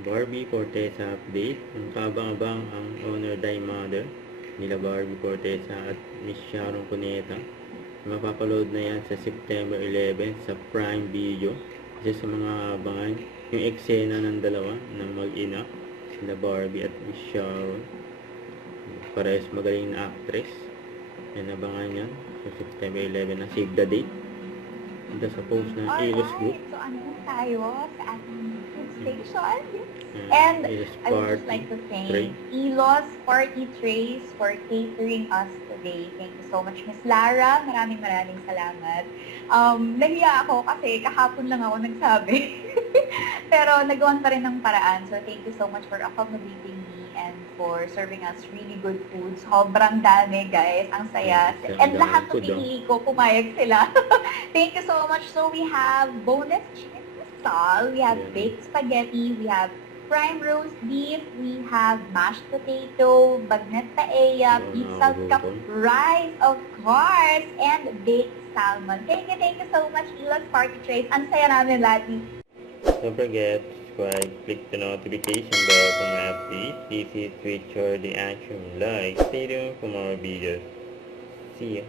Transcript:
Barbie Fortesa update. Ang kabang-abang ang Honor Thy Mother nila Barbie Fortesa at Miss Sharon Cuneta. Mapapaload na yan sa September 11 sa Prime Video. Isa sa mga abangan, yung eksena ng dalawa ng mag-ina, sila Barbie at Miss Sharon. Parehas magaling na actress. Yan, abangan yan sa September 11 na save the date. Ito sa post ng Elos Group. So, andun tayo sa ating food station. And I would just like to thank Elos Party Trays for catering us today. Thank you so much, Miss Lara. Maraming salamat. Nahiya ako kasi kahapon lang ako nagsabi. Pero nagawan pa rin ng paraan. So thank you so much for accommodating me and for serving us really good food. Sobrang dami, guys. Ang saya. And lahat ng pinili ko, pumayag sila. Thank you so much. So we have boneless chicken sal, we have baked spaghetti, we have prime roast beef, we have mashed potato, bagnet paella, beef salcup, rice, of course, and baked salmon. Thank you so much, Elos Party Trays. Ang saya namin lagi. Don't forget to subscribe, click the notification bell for my updates. This is Richard the Action. Like, stay tuned for more videos. See ya.